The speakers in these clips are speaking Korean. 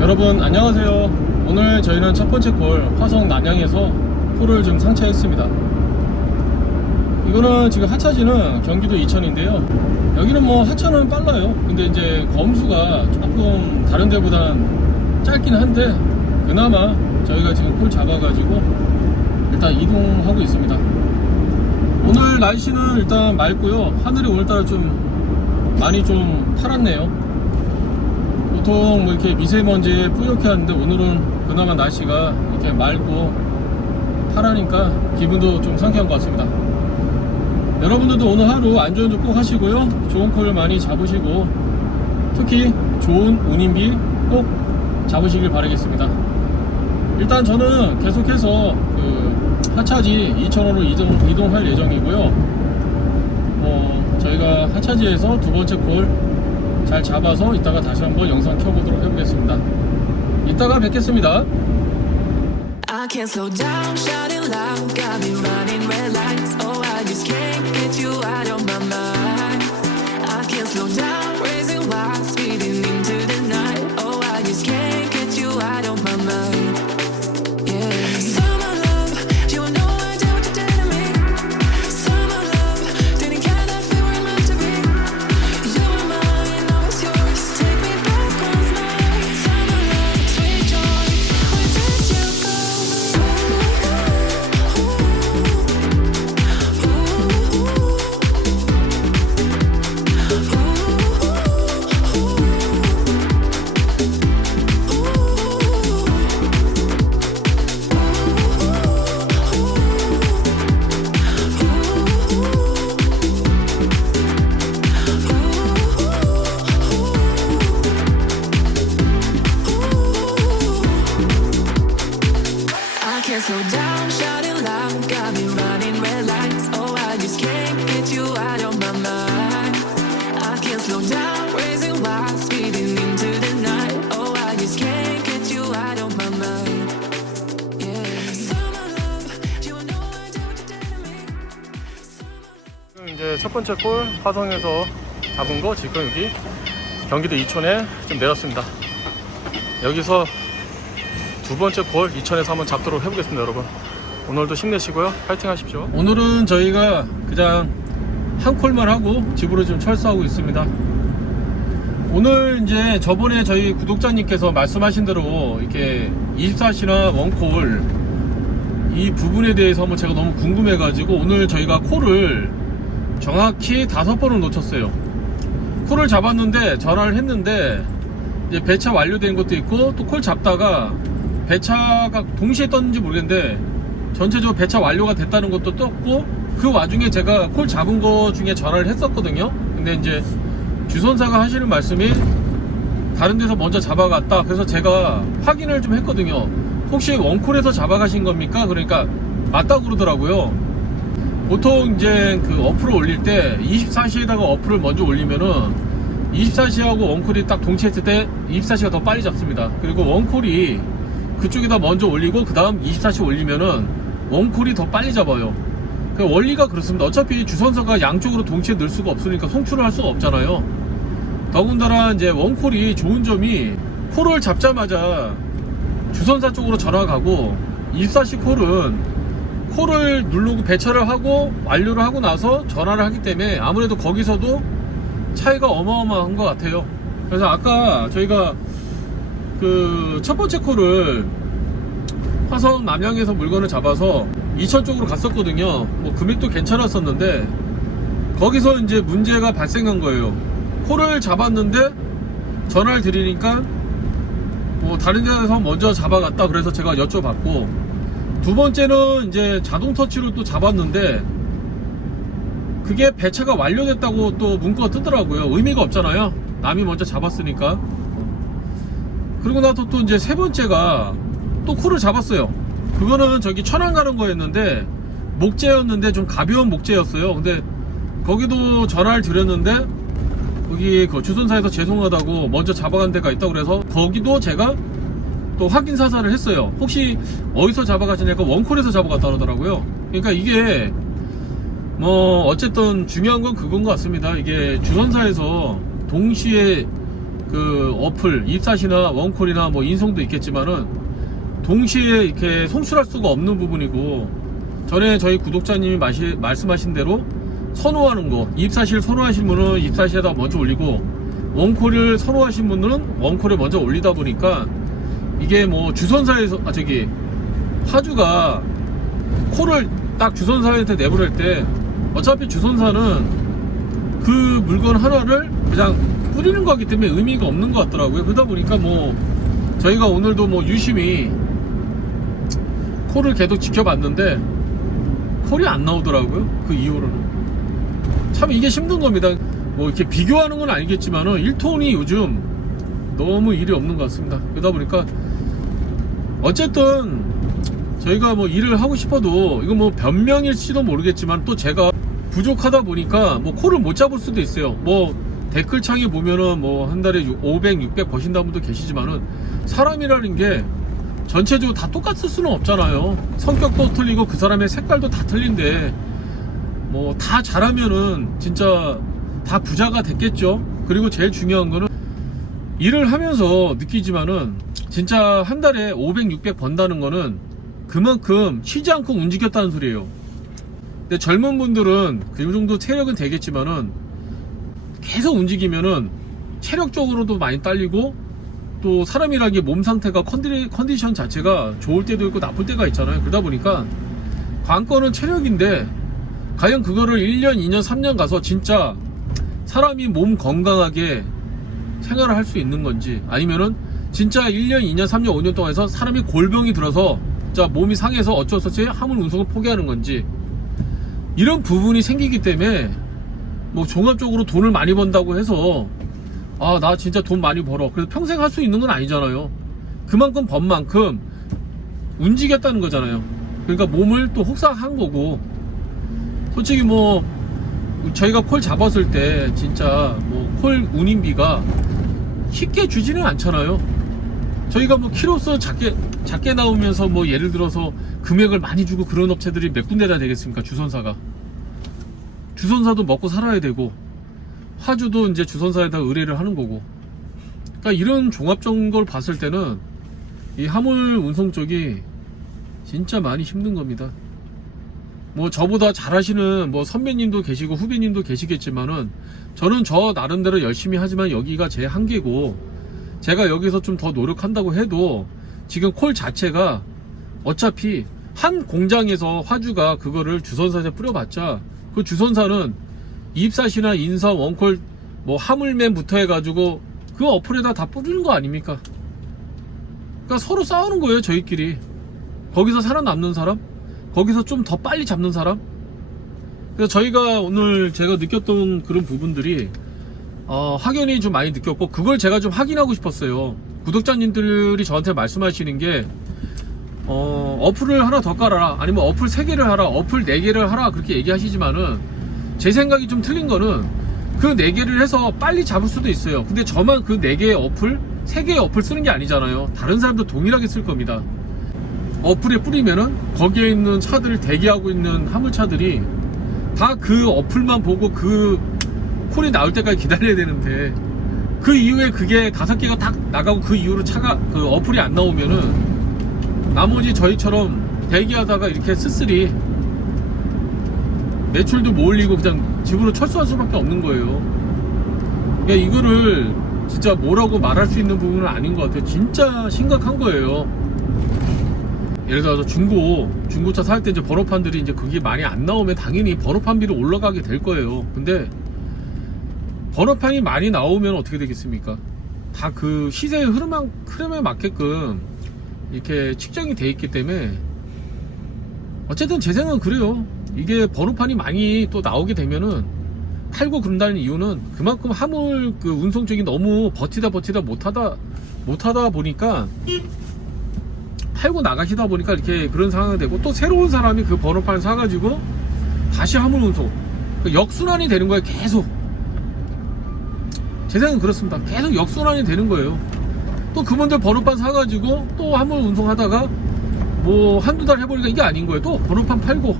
여러분 안녕하세요. 오늘 저희는 첫 번째 콜 화성 남양에서 콜을 좀 상차했습니다. 이거는 지금 하차지는 경기도 이천인데요. 여기는 뭐 하차는 빨라요. 근데 이제 검수가 조금 다른 데보단 짧긴 한데 그나마 저희가 지금 콜 잡아가지고 일단 이동하고 있습니다. 오늘 날씨는 일단 맑고요. 하늘이 오늘따라 좀 많이 좀 파랗네요. 보통 뭐 이렇게 미세먼지에 뿌옇게 하는데 오늘은 그나마 날씨가 이렇게 맑고 파라니까 기분도 좀 상쾌한 것 같습니다. 여러분들도 오늘 하루 안전운전 꼭 하시고요. 좋은 콜 많이 잡으시고 특히 좋은 운임비 꼭 잡으시길 바라겠습니다. 일단 저는 계속해서 그 하차지 2,000원으로 이동, 이동할 예정이고요. 어, 저희가 하차지에서 두 번째 콜 잘 잡아서 이따가 다시 한번 영상 켜보도록 해보겠습니다. 이따가 뵙겠습니다. I can't slow down, shouting loud, got me running red lights. Oh, I just can't 첫 번째 콜 화성에서 잡은 거 지금 여기 경기도 이천에 좀 내렸습니다. 여기서 두 번째 콜 이천에서 한번 잡도록 해보겠습니다, 여러분. 오늘도 힘내시고요. 파이팅 하십시오. 오늘은 저희가 그냥 한 콜만 하고 집으로 좀 철수하고 있습니다. 오늘 이제 저번에 저희 구독자님께서 말씀하신 대로 이렇게 24시나 원콜 이 부분에 대해서 한번 제가 너무 궁금해가지고 오늘 저희가 콜을 정확히 다섯 번을 놓쳤어요. 콜을 잡았는데 전화를 했는데 이제 배차 완료된 것도 있고 또 콜 잡다가 배차가 동시에 떴는지 모르겠는데 전체적으로 배차 완료가 됐다는 것도 떴고 그 와중에 제가 콜 잡은 거 중에 전화를 했었거든요. 근데 이제 주선사가 하시는 말씀이 다른 데서 먼저 잡아갔다. 그래서 제가 확인을 좀 했거든요. 혹시 원콜에서 잡아가신 겁니까? 그러니까 맞다고 그러더라고요. 보통 이제 그 어플을 올릴 때 24시에다가 어플을 먼저 올리면은 24시하고 원콜이 딱 동치했을 때 24시가 더 빨리 잡습니다. 그리고 원콜이 그쪽에다 먼저 올리고 그 다음 24시 올리면은 원콜이 더 빨리 잡아요. 그 원리가 그렇습니다. 어차피 주선서가 양쪽으로 동시에 넣을 수가 없으니까 송출을 할 수가 없잖아요. 더군다나 이제 원콜이 좋은 점이 콜을 잡자마자 주선사 쪽으로 전화가 가고 24시 콜은 콜을 누르고 배차를 하고 완료를 하고 나서 전화를 하기 때문에 아무래도 거기서도 차이가 어마어마한 것 같아요. 그래서 아까 저희가 그 첫 번째 콜을 화성 남양에서 물건을 잡아서 이천 쪽으로 갔었거든요. 뭐 금액도 괜찮았었는데 거기서 이제 문제가 발생한 거예요. 콜을 잡았는데 전화를 드리니까 뭐 다른 데서 먼저 잡아갔다 그래서 제가 여쭤봤고 두 번째는 이제 자동 터치로 또 잡았는데 그게 배차가 완료됐다고 또 문구가 뜨더라고요. 의미가 없잖아요. 남이 먼저 잡았으니까. 그리고 나서 또 이제 세 번째가 또 콜을 잡았어요. 그거는 저기 천안 가는 거였는데 목재였는데 좀 가벼운 목재였어요. 근데 거기도 전화를 드렸는데 거기 그 주선사에서 죄송하다고 먼저 잡아간 데가 있다고 그래서 거기도 제가 또 확인 사살을 했어요. 혹시 어디서 잡아가시냐니까 원콜에서 잡아갔다 그러더라고요. 그러니까 이게 뭐 어쨌든 중요한 건 그건 것 같습니다. 이게 주선사에서 동시에 그 어플 입사시나 원콜이나 뭐 인성도 있겠지만은 동시에 이렇게 송출할 수가 없는 부분이고 전에 저희 구독자님이 마시, 말씀하신 대로 선호하는 거 입사실 선호하신 분은 입사실에다 먼저 올리고 원콜을 선호하신 분들은 원콜에 먼저 올리다 보니까 이게 뭐 주선사에서 아 저기 화주가 콜을 딱 주선사한테 내보낼 때 어차피 주선사는 그 물건 하나를 그냥 뿌리는 거기 때문에 의미가 없는 것 같더라고요. 그러다 보니까 뭐 저희가 오늘도 뭐 유심히 콜을 계속 지켜봤는데 콜이 안 나오더라고요. 그 이후로는. 참 이게 힘든 겁니다. 뭐 이렇게 비교하는 건 아니겠지만은 1톤이 요즘 너무 일이 없는 것 같습니다. 그러다 보니까 어쨌든 저희가 뭐 일을 하고 싶어도 이거 뭐 변명일지도 모르겠지만 또 제가 부족하다 보니까 뭐 콜을 못 잡을 수도 있어요. 뭐 댓글창에 보면은 뭐 한 달에 500, 600 버신다는 분도 계시지만은 사람이라는 게 전체적으로 다 똑같을 수는 없잖아요. 성격도 틀리고 그 사람의 색깔도 다 틀린데 뭐 다 잘하면은 진짜 다 부자가 됐겠죠. 그리고 제일 중요한 거는 일을 하면서 느끼지만은 진짜 한 달에 500, 600 번다는 거는 그만큼 쉬지 않고 움직였다는 소리예요. 근데 젊은 분들은 그 정도 체력은 되겠지만은 계속 움직이면은 체력적으로도 많이 딸리고 또 사람이라는 게몸 상태가 컨디, 컨디션 자체가 좋을 때도 있고 나쁠 때가 있잖아요. 그러다 보니까 관건은 체력인데 과연 그거를 1년, 2년, 3년 가서 진짜 사람이 몸 건강하게 생활을 할 수 있는 건지 아니면은 진짜 1년, 2년, 3년, 5년 동안 해서 사람이 골병이 들어서 자 몸이 상해서 어쩔 수 없이 화물 운송을 포기하는 건지. 이런 부분이 생기기 때문에 뭐 종합적으로 돈을 많이 번다고 해서 아 나 진짜 돈 많이 벌어. 그래서 평생 할 수 있는 건 아니잖아요. 그만큼 번 만큼 움직였다는 거잖아요. 그러니까 몸을 또 혹사한 거고. 솔직히 뭐 저희가 콜 잡았을 때 진짜 뭐 콜 운임비가 쉽게 주지는 않잖아요 저희가 뭐 키로수 작게 작게 나오면서 뭐 예를 들어서 금액을 많이 주고 그런 업체들이 몇 군데나 되겠습니까? 주선사가. 주선사도 먹고 살아야 되고 화주도 이제 주선사에다 의뢰를 하는 거고. 그러니까 이런 종합적인 걸 봤을 때는 이 화물 운송 쪽이 진짜 많이 힘든 겁니다. 뭐 저보다 잘하시는 뭐 선배님도 계시고 후배님도 계시겠지만은 저는 저 나름대로 열심히 하지만 여기가 제 한계고 제가 여기서 좀 더 노력한다고 해도 지금 콜 자체가 어차피 한 공장에서 화주가 그거를 주선사에 뿌려봤자 그 주선사는 입사시나 인사 원콜 뭐 하물맨부터 해가지고 그 어플에다 다 뿌리는 거 아닙니까? 그러니까 서로 싸우는 거예요 저희끼리. 거기서 살아남는 사람? 거기서 좀 더 빨리 잡는 사람? 그래서 저희가 오늘 제가 느꼈던 그런 부분들이 어, 확연히 좀 많이 느꼈고 그걸 제가 좀 확인하고 싶었어요. 구독자님들이 저한테 말씀하시는 게 어, 어플을 하나 더 깔아라. 아니면 어플 3개를 하라 어플 4개를 하라 그렇게 얘기하시지만은 제 생각이 좀 틀린 거는 그 4개를 해서 빨리 잡을 수도 있어요. 근데 저만 그 4개의 어플 3개의 어플 쓰는 게 아니잖아요. 다른 사람도 동일하게 쓸 겁니다. 어플에 뿌리면은 거기에 있는 차들 대기하고 있는 화물차들이 다 그 어플만 보고 그 콜이 나올 때까지 기다려야 되는데 그 이후에 그게 다섯 개가 딱 나가고 그 이후로 차가 그 어플이 안 나오면은 나머지 저희처럼 대기하다가 이렇게 쓸쓸히 매출도 못 올리고 그냥 집으로 철수할 수밖에 없는 거예요. 그러니까 이거를 진짜 뭐라고 말할 수 있는 부분은 아닌 것 같아요. 진짜 심각한 거예요. 예를 들어서 중고 중고차 살 때 이제 번호판들이 이제 그게 많이 안 나오면 당연히 번호판비로 올라가게 될 거예요. 근데 번호판이 많이 나오면 어떻게 되겠습니까? 다 그 시세의 흐름만 흐름에 맞게끔 이렇게 측정이 돼 있기 때문에 어쨌든 제 생각은 그래요. 이게 번호판이 많이 또 나오게 되면은 팔고 그런다는 이유는 그만큼 화물 그 운송 쪽이 너무 버티다 버티다 못하다 못하다 보니까 팔고 나가시다 보니까 이렇게 그런 상황이 되고 또 새로운 사람이 그 번호판을 사가지고 다시 화물 운송 그 역순환이 되는 거예요 계속 제 생각은 그렇습니다. 계속 역순환이 되는 거예요. 또 그분들 번호판 사가지고 또 화물 운송하다가 뭐 한두 달 해보니까 이게 아닌 거예요. 또 번호판 팔고.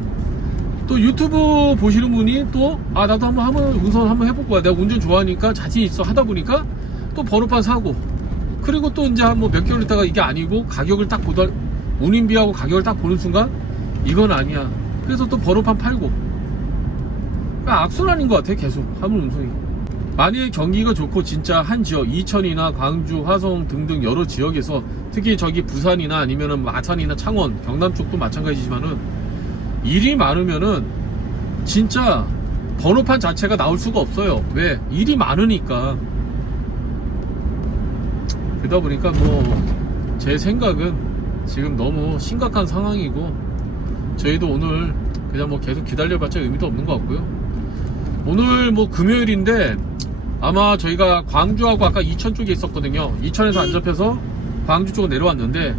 또 유튜브 보시는 분이 또 아 나도 한번 한번 운송 한번 해볼 거야. 내가 운전 좋아하니까 자신 있어 하다 보니까 또 번호판 사고. 그리고 또 이제 한 뭐 몇 개월 있다가 이게 아니고 가격을 딱 보다 운임비하고 가격을 딱 보는 순간 이건 아니야. 그래서 또 번호판 팔고. 그러니까 악순환인 것 같아 계속. 화물 운송이 만약에 경기가 좋고 진짜 한 지역 이천이나 광주 화성 등등 여러 지역에서 특히 저기 부산이나 아니면은 마산이나 창원 경남 쪽도 마찬가지지만은 일이 많으면은 진짜 번호판 자체가 나올 수가 없어요. 왜? 일이 많으니까. 그러다 보니까 뭐 제 생각은 지금 너무 심각한 상황이고 저희도 오늘 그냥 뭐 계속 기다려봤자 의미도 없는 것 같고요. 오늘 뭐 금요일인데 아마 저희가 광주하고 아까 이천 쪽에 있었거든요. 이천에서 안 잡혀서 광주 쪽으로 내려왔는데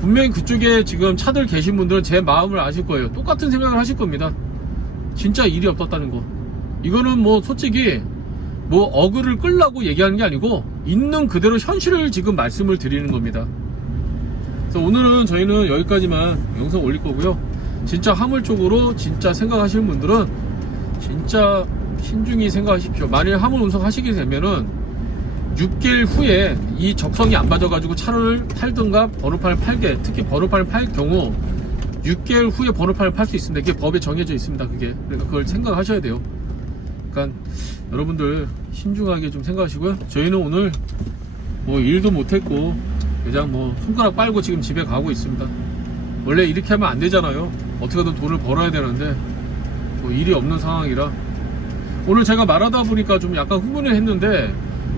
분명히 그쪽에 지금 차들 계신 분들은 제 마음을 아실 거예요. 똑같은 생각을 하실 겁니다. 진짜 일이 없었다는 거. 이거는 뭐 솔직히 뭐 어그를 끌라고 얘기하는 게 아니고 있는 그대로 현실을 지금 말씀을 드리는 겁니다. 그래서 오늘은 저희는 여기까지만 영상 올릴 거고요. 진짜 화물 쪽으로 진짜 생각하시는 분들은 진짜 신중히 생각하십시오. 만일 화물 운송 하시게 되면은 6개월 후에 이 적성이 안 맞아가지고 차를 팔든가 번호판을 팔게 특히 번호판을 팔 경우 6개월 후에 번호판을 팔 수 있습니다. 이게 법에 정해져 있습니다 그게. 그러니까 그걸 생각하셔야 돼요. 그러니까 여러분들 신중하게 좀 생각하시고요. 저희는 오늘 뭐 일도 못했고 그냥 뭐 손가락 빨고 지금 집에 가고 있습니다. 원래 이렇게 하면 안 되잖아요. 어떻게든 돈을 벌어야 되는데 뭐 일이 없는 상황이라 오늘 제가 말하다 보니까 좀 약간 흥분을 했는데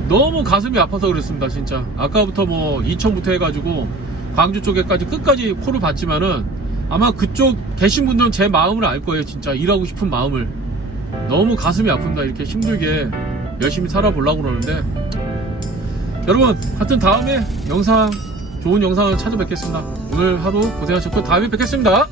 너무 가슴이 아파서 그랬습니다 진짜. 아까부터 뭐 이천부터 해가지고 광주 쪽에까지 끝까지 코를 봤지만은 아마 그쪽 계신 분들은 제 마음을 알 거예요 진짜. 일하고 싶은 마음을. 너무 가슴이 아픈다 이렇게 힘들게 열심히 살아보려고 그러는데. 여러분 하여튼 다음에 영상 좋은 영상을 찾아뵙겠습니다. 오늘 하루 고생하셨고 다음에 뵙겠습니다